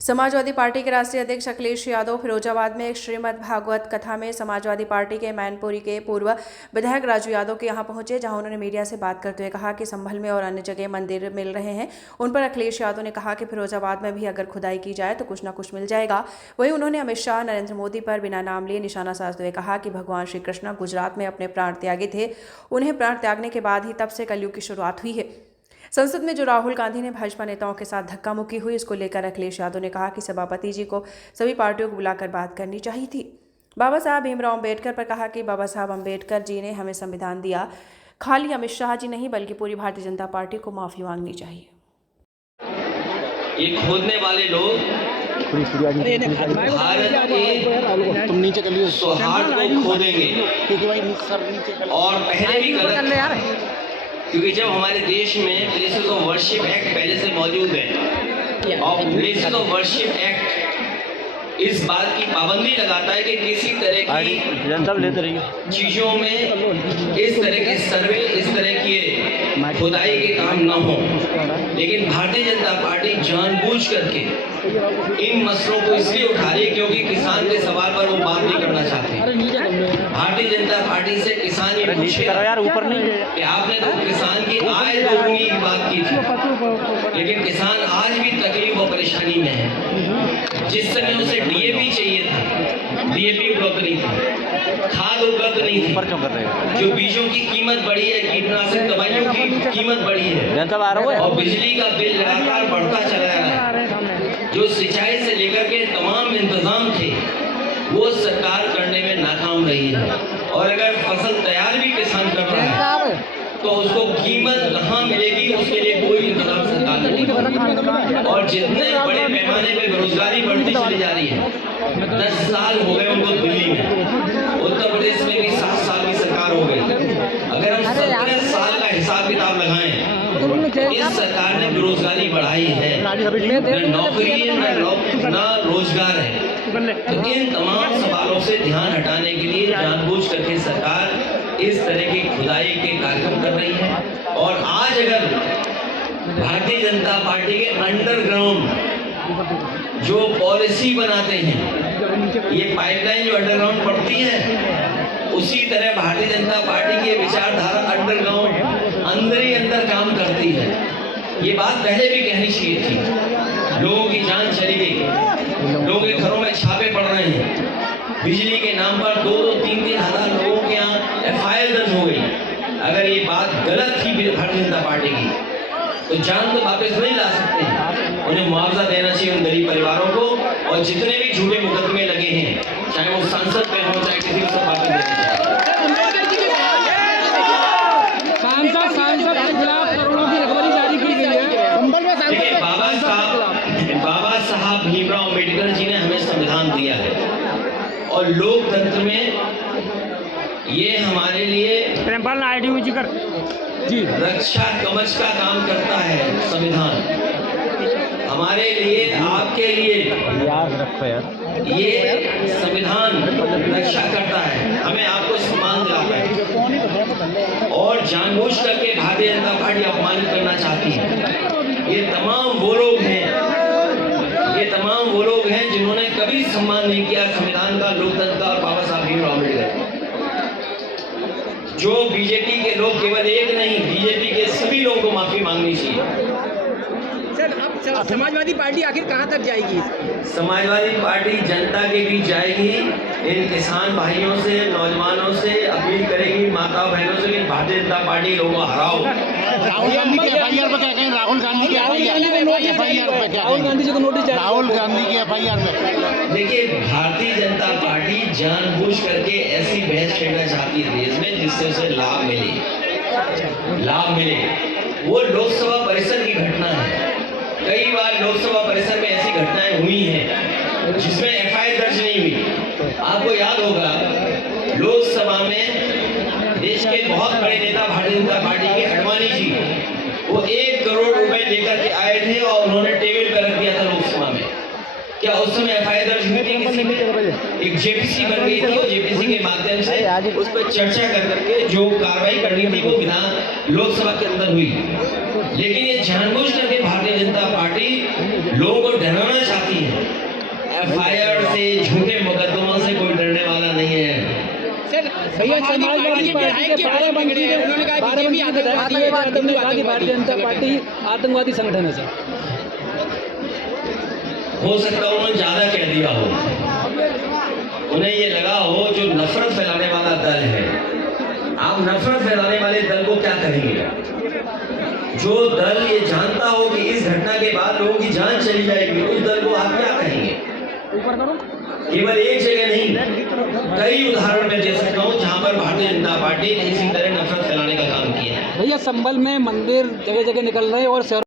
Samajwadi party के राष्ट्रीय अध्यक्ष अखिलेश यादव फिरोजाबाद में एक श्रीमद् भागवत कथा में समाजवादी पार्टी के मैनपुरी के पूर्व विधायक राजू यादव के यहां पहुंचे, जहां उन्होंने मीडिया से बात करते हुए कहा कि संभल में और अन्य जगह मंदिर मिल रहे हैं। उन पर अखिलेश यादव ने कहा कि फिरोजाबाद में भी अगर खुदाई की जाए तो कुछ न कुछ मिल जाएगा। वहीं उन्होंने अमित शाह, नरेंद्र मोदी पर बिना नाम लिए निशाना साधते हुए कहा कि भगवान श्री कृष्ण गुजरात में अपने प्राण त्यागे थे, उन्हें प्राण त्यागने के बाद ही तब से कलयुग की शुरुआत हुई है। संसद में जो राहुल गांधी ने भाजपा नेताओं के साथ धक्का मुक्की हुई, इसको लेकर अखिलेश यादव ने कहा कि सभापति जी को सभी पार्टियों को बुलाकर बात करनी चाहिए थी। बाबा साहब भीमराव अम्बेडकर पर कहा कि बाबा साहब अम्बेडकर जी ने हमें संविधान दिया, खाली अमित शाह जी नहीं बल्कि पूरी भारतीय जनता पार्टी को माफी मांगनी चाहिए। ये खोदने वाले लोग भारत के सौहार्द को खोदेंगे और पहले भी गलत, क्योंकि जब हमारे देश में प्लेसेस ऑफ वर्शिप एक्ट पहले से मौजूद है और प्लेसेस ऑफ वर्शिप एक्ट इस बात की पाबंदी लगाता है कि किसी तरह की चीज़ों में इस तरह के सर्वे, इस तरह के खुदाई के काम न हो। लेकिन भारतीय जनता पार्टी जानबूझ करके इन मसलों को इसलिए उठा रही है क्योंकि किसान के सवाल पर वो बात नहीं करना चाहते। भारतीय जनता पार्टी से किसान ये पूछे कि आपने तो किसान की आय दोगुनी की बात की थी, लेकिन किसान आज भी तकलीफ और परेशानी में है। जिस समय उसे डीएपी चाहिए था, डीएपी उपलब्ध नहीं था, खाद उपलब्ध नहीं थी, जो बीजों की कीमत बढ़ी है, कीटनाशक दवाइयों की कीमत बढ़ी है और बिजली का बिल लगातार बढ़ता चला है। जो सिंचाई से लेकर के तमाम इंतजाम थे वो सरकार करने में नाकाम रही है। और अगर फसल तैयार भी किसान कर रहा है तो उसको कीमत कहाँ मिलेगी, उसके लिए कोई इंतजाम सरकार नहीं। और जितने बड़े पैमाने पे बेरोजगारी बढ़ती चली जा रही है, 10 साल हो गए उनको दिल्ली में, उत्तर प्रदेश में भी 7 साल की सरकार हो गई। अगर हम 17 साल का हिसाब किताब लगाएं, इस सरकार ने बेरोजगारी बढ़ाई है, न नौकरी है न रोजगार है। तो इन तमाम सवालों से ध्यान हटाने के लिए जानबूझ करके सरकार इस तरह की खुदाई के कार्यक्रम कर रही है। और आज अगर भारतीय जनता पार्टी के अंडरग्राउंड जो पॉलिसी बनाते हैं, ये पाइपलाइन जो अंडरग्राउंड पड़ती है, उसी तरह भारतीय जनता पार्टी की विचारधारा अंडरग्राउंड अंदर ही अंदर काम करती है। ये बात पहले भी कहनी चाहिए थी। लोगों की जान चली गई, लोगों के घरों में छापे पड़ रहे हैं, बिजली के नाम पर 2-2, 3-3 हज़ार लोगों के यहाँ FIR दर्ज हो गई। अगर ये बात गलत थी भारतीय जनता पार्टी की तो जान तो वापस नहीं ला सकते। उन्हें मुआवजा देना चाहिए उन गरीब परिवारों को, और जितने भी झूठे मुकदमे लगे हैं, चाहे वो सांसद पे हो चाहे किसी को, वापस देना चाहिए। सांसद के खिलाफ करोड़ों की रिकवरी जारी की गई है। देखिए, बाबा साहब भीमराव अम्बेडकर जी ने हमें संविधान दिया है और लोकतंत्र में ये हमारे लिए रक्षा कवच का काम करता है। संविधान हमारे लिए, आपके लिए ये संविधान रक्षा करता है, हमें आपको सम्मान दिलाता है। और जानबूझ करके भारतीय जनता पार्टी अपमानित करना चाहती है। ये तमाम वो लोग हैं जिन्होंने कभी सम्मान नहीं किया संविधान का, लोकतंत्र का और बाबा साहब भीमराव अम्बेडकर। जो बीजेपी के लोग, केवल एक नहीं, बीजेपी के सभी लोगों को माफी मांगनी चाहिए। सर, अब समाजवादी पार्टी आखिर कहां तक जाएगी? समाजवादी पार्टी जनता के बीच जाएगी। इन किसान भाइयों से, नौजवानों से अपील करेगी, माता बहनों से, कि भारतीय जनता पार्टी लोगों को हराओ। राहुल गांधी की FIR पर क्या कहें? राहुल गांधी की FIR पे क्या? राहुल गांधी जी को नोटिस, राहुल गांधी की FIR में देखिए, भारतीय जनता पार्टी जानबूझ करके ऐसी बहस छेड़ना चाहती है देश में जिससे उसे लाभ मिले। वो लोकसभा परिसर की घटना है। कई बार लोकसभा परिसर में ऐसी घटनाएं हुई हैं जिसमें FIR दर्ज नहीं हुई। आपको याद होगा, लोकसभा में देश के बहुत बड़े नेता भारतीय जनता पार्टी के अडवाणी जी, वो 1 करोड़ रुपए लेकर के आए थे और उन्होंने टेबल पर रख दिया था लोकसभा में। क्या उस समय एफआईआर दर्ज हुई थी किसी पे? एक जेपीसी बन गई थी और जेपीसी के माध्यम से उस पर चर्चा कर करके जो कार्रवाई करनी थी वो विधान लोकसभा के अंदर हुई। लेकिन ये जानबूझ करके भारतीय जनता पार्टी लोगों को डराना चाहती है। एफआईआर से, झूठे मुकदमों से कोई डरने वाला नहीं है। सर समाजवादी पार्टी के 12 मंत्री हैं, उन्होंने कहा बीजेपी आतंकवादी है, भारतीय जनता पार्टी आतंकवादी संगठन है सर। हो सकता है उन्होंने ज्यादा कह दिया हो, उन्हें ये लगा हो जो नफरत फैलाने वाला दल है। आप नफरत फैलाने वाले दल को क्या कहेंगे? जो दल ये जानता हो कि इस घटना के बाद लोगों की जान चली जाएगी, उस दल को आप क्या कहेंगे? केवल एक जगह नहीं, कई उदाहरण मैं दे सकता हूँ जहाँ पर भारतीय जनता पार्टी ने इसी तरह नफरत फैलाने का काम किया है। भैया संभल में मंदिर जगह जगह निकल रहे हैं और